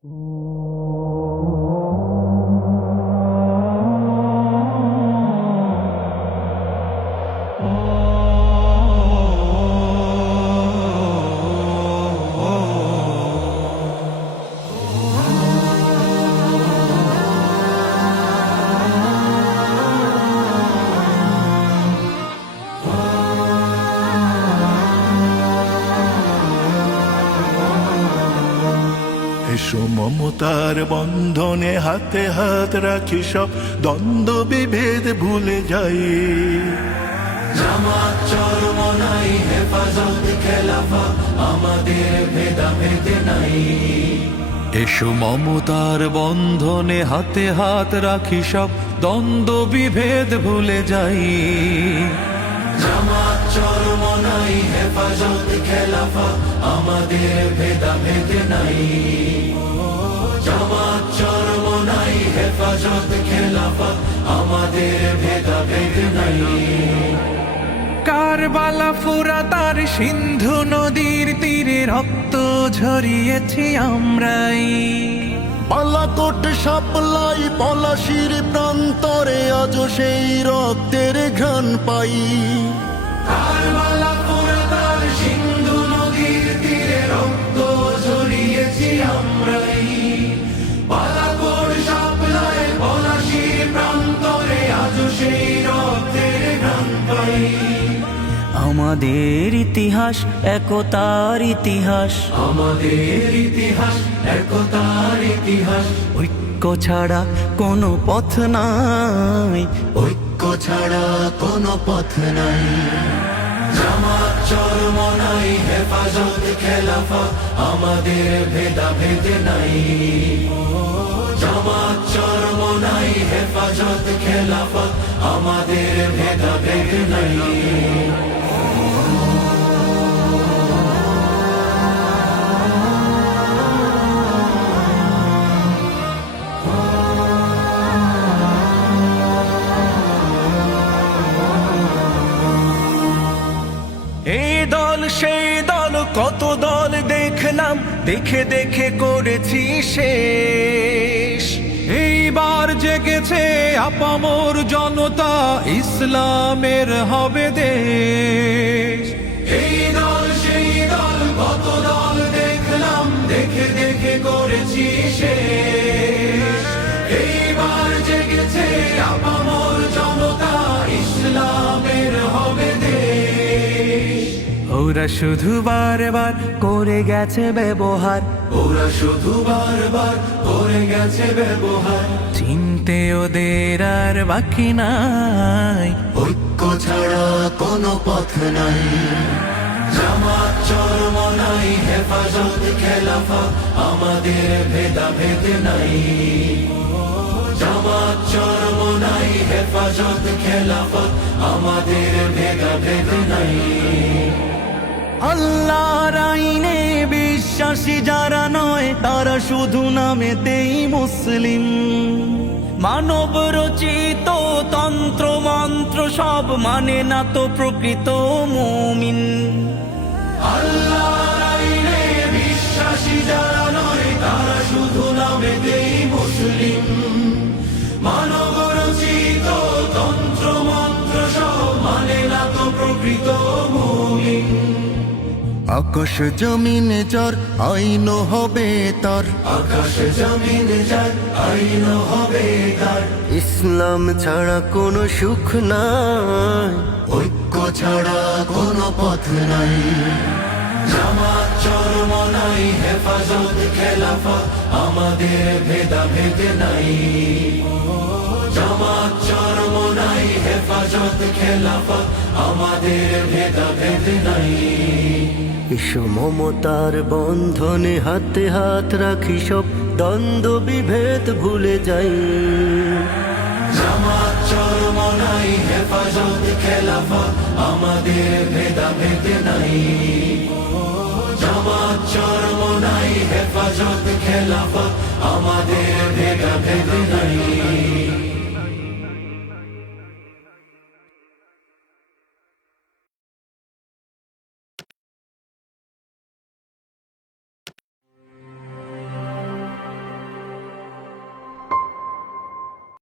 এসো মমতার বন্ধনে হাতে হাত রাখি, সব দ্বন্দ্ব বিভেদ ভুলে যাই। জামাত চরমনাই হেফাজত খেলাফত আমাদের ভেদাভেদ নাই। এসো মমতার বন্ধনে হাতে হাত রাখি, সব দ্বন্দ্ব বিভেদ ভুলে যাই। জামাত চরমনাই হেফাজত খেলাফত আমাদের ভেদাভেদ নাই। জামাত চরমনাই হেফাজত খেলাফত আমাদের ভেদাভেদ নাই। কারবালা ফুরাত আর সিন্ধু নদীর তীরে রক্ত ঝরিয়েছি আমরাই। বালাকোট সাপলাই পলাশির প্রান্তরে আজ সেই রক্তের ঘ্রাণ পাই। কারবালা ফুরাত আর সিন্ধু নদীর তীরে রক্ত ঝরিয়েছি আমরাই। বালাকোট সাপলাই পলাশির প্রান্তরে আজ সেই রক্তের ঘ্রাণ পাই। আমাদের ইতিহাস একতার ইতিহাস, আমাদের ইতিহাস একতার ইতিহাস। ঐক্য ছাড়া কোনো পথ নাই, ঐক্য ছাড়া কোনো পথ নাই। জামাত চরমনাই হেফাজত খেলাফত আমাদের ভেদাভেদ নাই। জামাত চরমনাই হেফাজত খেলাফত আমাদের ভেদাভেদ নাই। এই দল সেই দল কত দল দেখলাম, দেখে দেখে করেছি শেষ। এইবার জেগেছে আপামর জনতা, ইসলামের হবে দেশ। এই দল সেই দল কত দল দেখলাম, দেখে দেখে করেছি শেষ। এইবার জেগেছে আপামর জনতা, ইসলামের হবে দেশ। ওরা শুধু বারবার করে গেছে ব্যবহার, ওরা শুধু বারবার করে গেছে ব্যবহার। চিনতে ওদের আর বাকি নাই, ঐক্য ছাড়া কোনো পথ নাই। জামাত চরমনাই হেফাজত খেলাফত আমাদের ভেদাভেদ নাই। জামাত চরমনাই হেফাজত খেলাফত আমাদের ভেদাভেদ নাই। আল্লাহর আইনে বিশ্বাসী যারা নয়, তারা শুধু নামেতেই মুসলিম। মানব রচিত তন্ত্র মন্ত্র সব মানে না তো প্রকৃত মুমিন। আল্লাহর আইনে বিশ্বাসী যারা নয়, তারা শুধু নামেতেই মুসলিম। মানব রচিত তন্ত্র মন্ত্র সব মানে না তো প্রকৃত মুমিন। আকাশ জমিন যার আইন হবে তার, আকাশ জমিন যার আইন হবে তার। ইসলাম ছাড়া কোনো সুখ নাই, ঐক্য ছাড়া কোনো পথ নাই। জামাত চরমনাই হেফাজত খেলাফত আমাদের ভেদাভেদ নাই। জামাত চরমনাই হেফাজত খেলাফত আমাদের ভেদাভেদ নাই। এসো মমতার বন্ধনে হাতে হাত রাখি, সব দ্বন্দ্ব বিভেদ ভুলে যাই। জামাত চরমনাই হেফাজত খেলাফত আমাদের ভেদাভেদ নাই। জামাত চরমনাই হেফাজত খেলাফত